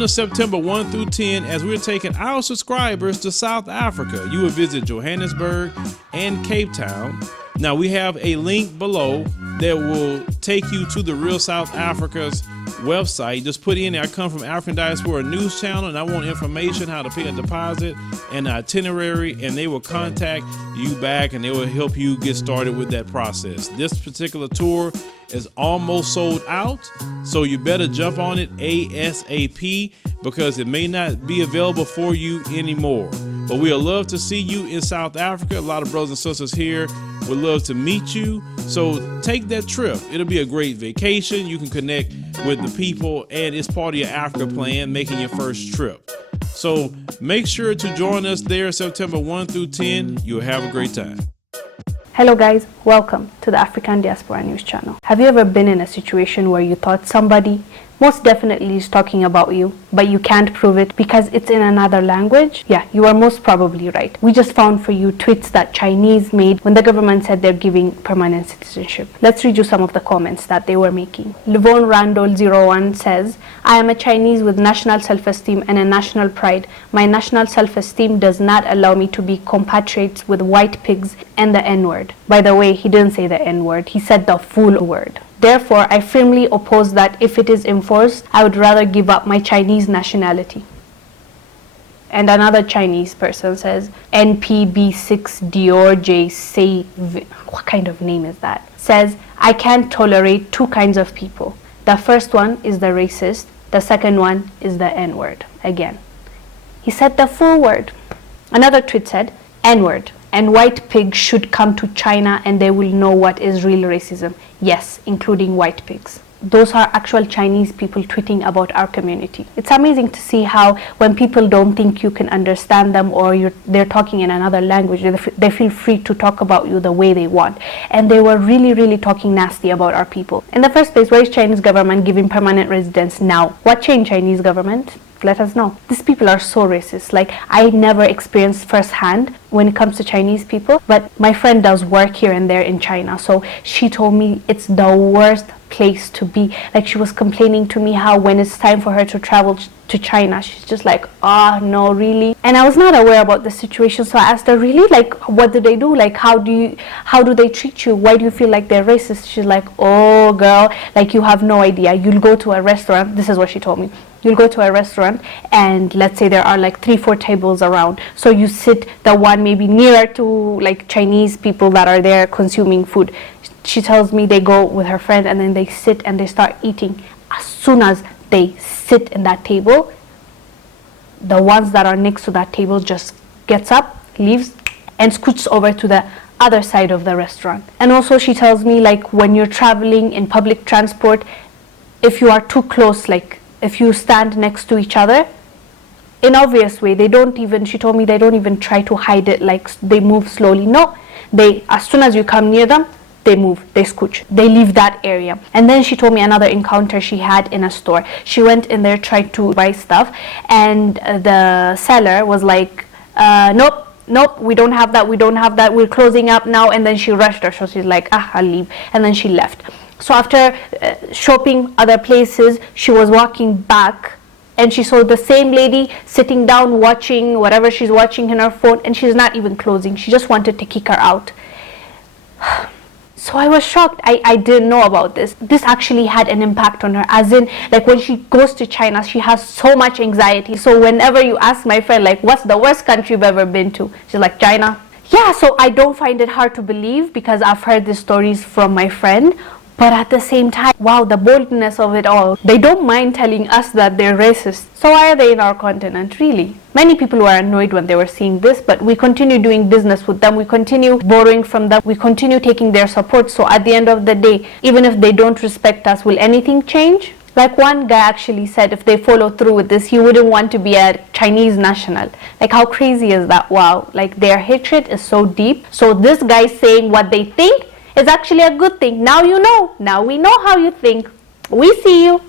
on to September 1 through 10 as we're taking our subscribers to South Africa. You will visit Johannesburg and Cape Town. Now we have a link below that will take you to the Real South Africa's website. Just put in there, I come from African Diaspora News Channel and I want information, how to pay a deposit and the itinerary, and they will contact you back and they will help you get started with that process. This particular tour is almost sold out, so you better jump on it ASAP because it may not be available for you anymore. But we'd love to see you in South Africa. A lot of brothers and sisters here would love to meet you. So take that trip. It'll be a great vacation. You can connect with the people, and it's part of your Africa plan, making your first trip. So make sure to join us there September 1 through 10. You'll have a great time. Hello guys, welcome to the African Diaspora News Channel. Have you ever been in a situation where you thought somebody most definitely is talking about you, but you can't prove it because it's in another language? Yeah, you are most probably right. We just found for you tweets that Chinese made when the government said they're giving permanent citizenship. Let's read you some of the comments that they were making. Livon Randall01 says, I am a Chinese with national self-esteem and a national pride. My national self-esteem does not allow me to be compatriots with white pigs and the N-word. By the way, he didn't say the N-word, he said the full word. Therefore, I firmly oppose that. If it is enforced, I would rather give up my Chinese nationality. And another Chinese person says, NPB6 Dior J say, what kind of name is that? Says, I can't tolerate two kinds of people. The first one is the racist. The second one is the N-word. Again, he said the full word. Another tweet said, N-word. And white pigs should come to China and they will know what is real racism. Yes, including white pigs. Those are actual Chinese people tweeting about our community. It's amazing to see how when people don't think you can understand them or they're talking in another language, they feel free to talk about you the way they want. And they were really talking nasty about our people. In the first place, why is Chinese government giving permanent residence now? What changed, Chinese government? Let us know. These people are so racist. Like, I never experienced firsthand when it comes to Chinese people, but my friend does work here and there in China, so she told me it's the worst place to be. Like, she was complaining to me how when it's time for her to travel to China, she's just like, no, really? And I was not aware about the situation, so I asked her, really? Like, what do they do? Like, how do they treat you? Why do you feel like they're racist? She's like, oh girl, like, you have no idea. You'll go to a restaurant, this is what she told me. You'll go to a restaurant and let's say there are like 3-4 tables around. So you sit the one maybe nearer to like Chinese people that are there consuming food. She tells me they go with her friend and then they sit and they start eating. As soon as they sit in that table, the ones that are next to that table just gets up, leaves, and scoots over to the other side of the restaurant. And also she tells me, like, when you're traveling in public transport, if you are too close, like if you stand next to each other, in obvious way, she told me they don't even try to hide it, like they move slowly. No, as soon as you come near them, they move, they scooch, they leave that area. And then she told me another encounter she had in a store. She went in there, tried to buy stuff, and the seller was like, nope, we don't have that, we're closing up now. And then she rushed her, so she's like, I'll leave. And then she left. So after shopping other places, she was walking back and she saw the same lady sitting down watching whatever she's watching in her phone, and she's not even closing. She just wanted to kick her out. So I was shocked. I didn't know about this. This actually had an impact on her, as in, like, when she goes to China, she has so much anxiety. So whenever you ask my friend, like, what's the worst country you've ever been to? She's like, China. Yeah, so I don't find it hard to believe because I've heard these stories from my friend. But at the same time, wow, the boldness of it all. They don't mind telling us that they're racist. So why are they in our continent, really? Many people were annoyed when they were seeing this, but we continue doing business with them. We continue borrowing from them. We continue taking their support. So at the end of the day, even if they don't respect us, will anything change? Like, one guy actually said if they follow through with this, he wouldn't want to be a Chinese national. Like, how crazy is that? Wow, like, their hatred is so deep. So this guy saying what they think is actually a good thing. Now you know. Now we know how you think. We see you.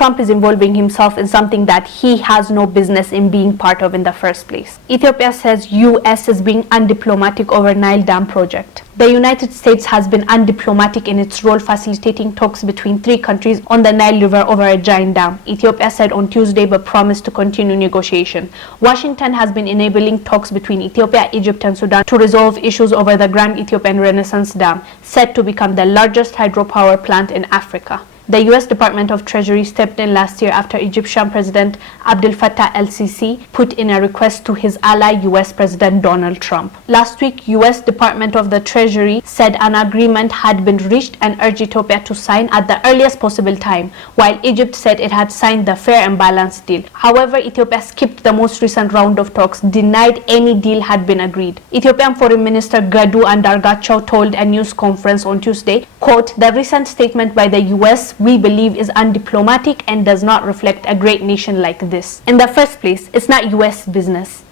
Trump is involving himself in something that he has no business in being part of in the first place. Ethiopia says US is being undiplomatic over Nile Dam project. The United States has been undiplomatic in its role facilitating talks between 3 countries on the Nile River over a giant dam, Ethiopia said on Tuesday, but promised to continue negotiation. Washington has been enabling talks between Ethiopia, Egypt and Sudan to resolve issues over the Grand Ethiopian Renaissance Dam, set to become the largest hydropower plant in Africa. The U.S. Department of Treasury stepped in last year after Egyptian President Abdel Fattah el-Sisi put in a request to his ally U.S. President Donald Trump. Last week, U.S. Department of the Treasury said an agreement had been reached and urged Ethiopia to sign at the earliest possible time, while Egypt said it had signed the fair and balanced deal. However, Ethiopia skipped the most recent round of talks, denied any deal had been agreed. Ethiopian Foreign Minister Gadu Andargacho told a news conference on Tuesday, quote, "The recent statement by the U.S. we believe is undiplomatic and does not reflect a great nation like this. In the first place, it's not US business.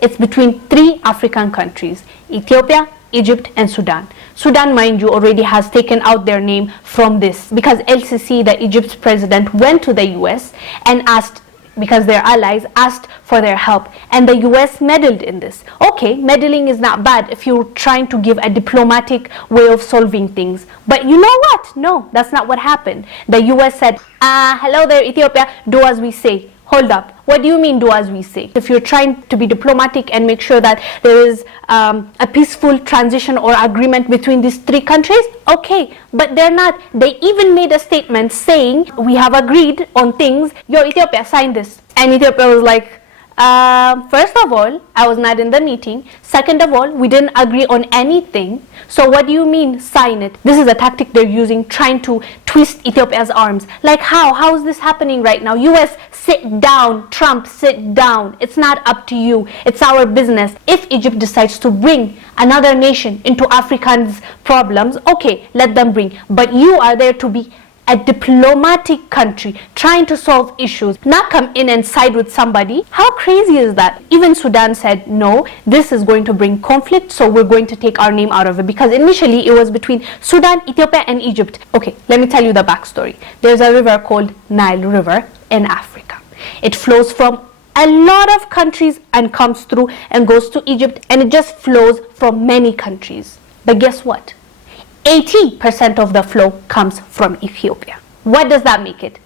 It's between 3 African countries, Ethiopia, Egypt and Sudan. Sudan, mind you, already has taken out their name from this because el-Sisi, the Egypt's president, went to the US and asked, because their allies asked for their help, and the US meddled in this. Okay, meddling is not bad if you're trying to give a diplomatic way of solving things. But you know what? No, that's not what happened. The US said, hello there, Ethiopia, do as we say. Hold up. What do you mean do as we say? If you're trying to be diplomatic and make sure that there is a peaceful transition or agreement between these 3 countries, okay, but they're not. They even made a statement saying, we have agreed on things, yo, Ethiopia, sign this. And Ethiopia was like, first of all, I was not in the meeting. Second of all, we didn't agree on anything. So what do you mean, sign it? This is a tactic they're using, trying to twist Ethiopia's arms. Like how? How is this happening right now? US, sit down. Trump, sit down. It's not up to you. It's our business. If Egypt decides to bring another nation into Africans' problems, okay, let them bring. But you are there to be a diplomatic country trying to solve issues, not come in and side with somebody. How crazy is that? Even Sudan said, no, this is going to bring conflict, so we're going to take our name out of it, because initially it was between Sudan, Ethiopia and Egypt. Okay, let me tell you the backstory. There's a river called Nile River in Africa. It flows from a lot of countries and comes through and goes to Egypt, and it just flows from many countries. But guess what? 80% of the flow comes from Ethiopia. What does that make it?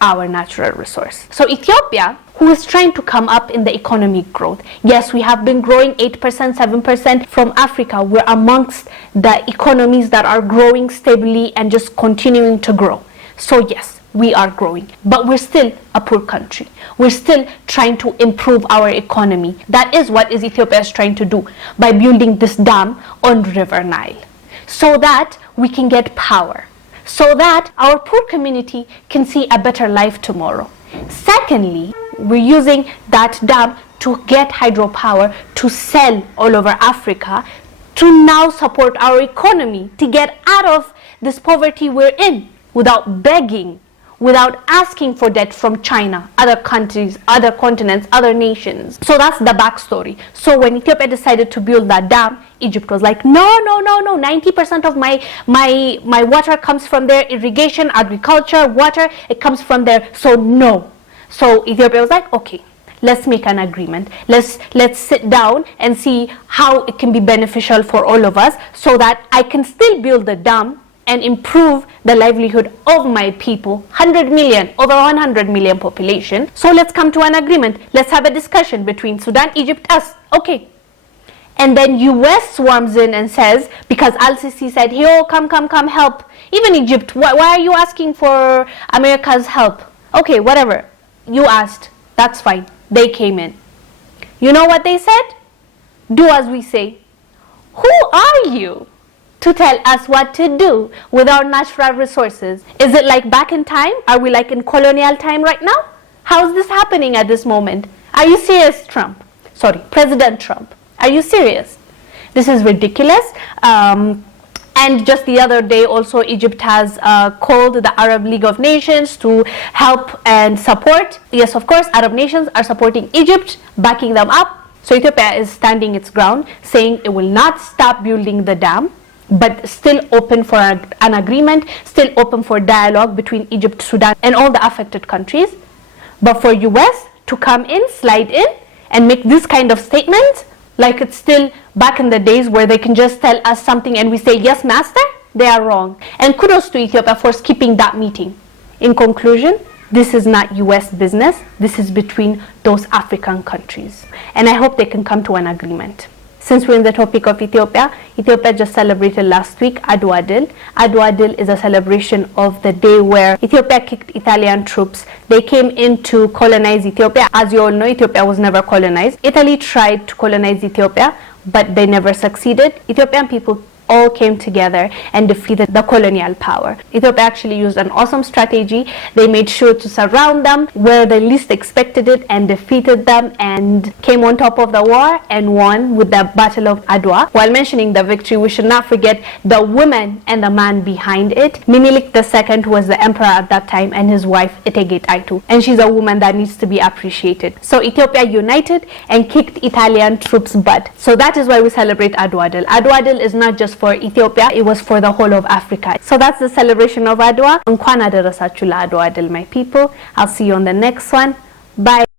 Our natural resource. So Ethiopia, who is trying to come up in the economic growth, yes, we have been growing 8%, 7% from Africa. We're amongst the economies that are growing stably and just continuing to grow. So yes, we are growing, but we're still a poor country. We're still trying to improve our economy. That is what Ethiopia is trying to do by building this dam on River Nile, so that we can get power, so that our poor community can see a better life tomorrow. Secondly, we're using that dam to get hydropower to sell all over Africa, to now support our economy, to get out of this poverty we're in without begging, without asking for debt from China, other countries, other continents, other nations. So that's the backstory. So when Ethiopia decided to build that dam, Egypt was like, no, 90% of my water comes from there, irrigation, agriculture, water, it comes from there, so no. So Ethiopia was like, okay, let's make an agreement. Let's sit down and see how it can be beneficial for all of us, so that I can still build the dam and improve the livelihood of my people, 100 million, over 100 million population. So let's come to an agreement. Let's have a discussion between Sudan, Egypt, us. Okay. And then US swarms in and says, because al-Sisi said, yo, come, help. Even Egypt, why are you asking for America's help? Okay, whatever. You asked. That's fine. They came in. You know what they said? Do as we say. Who are you to tell us what to do with our natural resources? Is it like back in time? Are we like in colonial time right now? How is this happening at this moment? Are you serious, Trump? Sorry, President Trump. Are you serious? This is ridiculous. And just the other day also, Egypt has called the Arab League of Nations to help and support. Yes, of course, Arab nations are supporting Egypt, backing them up. So Ethiopia is standing its ground, saying it will not stop building the dam. but still open for an agreement, still open for dialogue between Egypt, Sudan, and all the affected countries. But for US to come in, slide in, and make this kind of statement, like it's still back in the days where they can just tell us something and we say, yes, master, they are wrong. And kudos to Ethiopia for skipping that meeting. In conclusion, this is not US business. This is between those African countries. And I hope they can come to an agreement. Since we're in the topic of Ethiopia, Ethiopia just celebrated last week Adwa Dil. Adwa Dil is a celebration of the day where Ethiopia kicked Italian troops. They came in to colonize Ethiopia. As you all know, Ethiopia was never colonized. Italy tried to colonize Ethiopia, but they never succeeded. Ethiopian people all came together and defeated the colonial power. Ethiopia actually used an awesome strategy. They made sure to surround them where they least expected it and defeated them and came on top of the war and won with the Battle of Adwa. While mentioning the victory, we should not forget the woman and the man behind it. Minilik II was the emperor at that time and his wife Etegei Taitu. And she's a woman that needs to be appreciated. So Ethiopia united and kicked Italian troops' butt. So that is why we celebrate Adwa Dil. Adwa Dil is not just for Ethiopia, it was for the whole of Africa. So that's the celebration of Adwa. Enquan aderesachu la Adwa Dil, my people. I'll see you on the next one. Bye.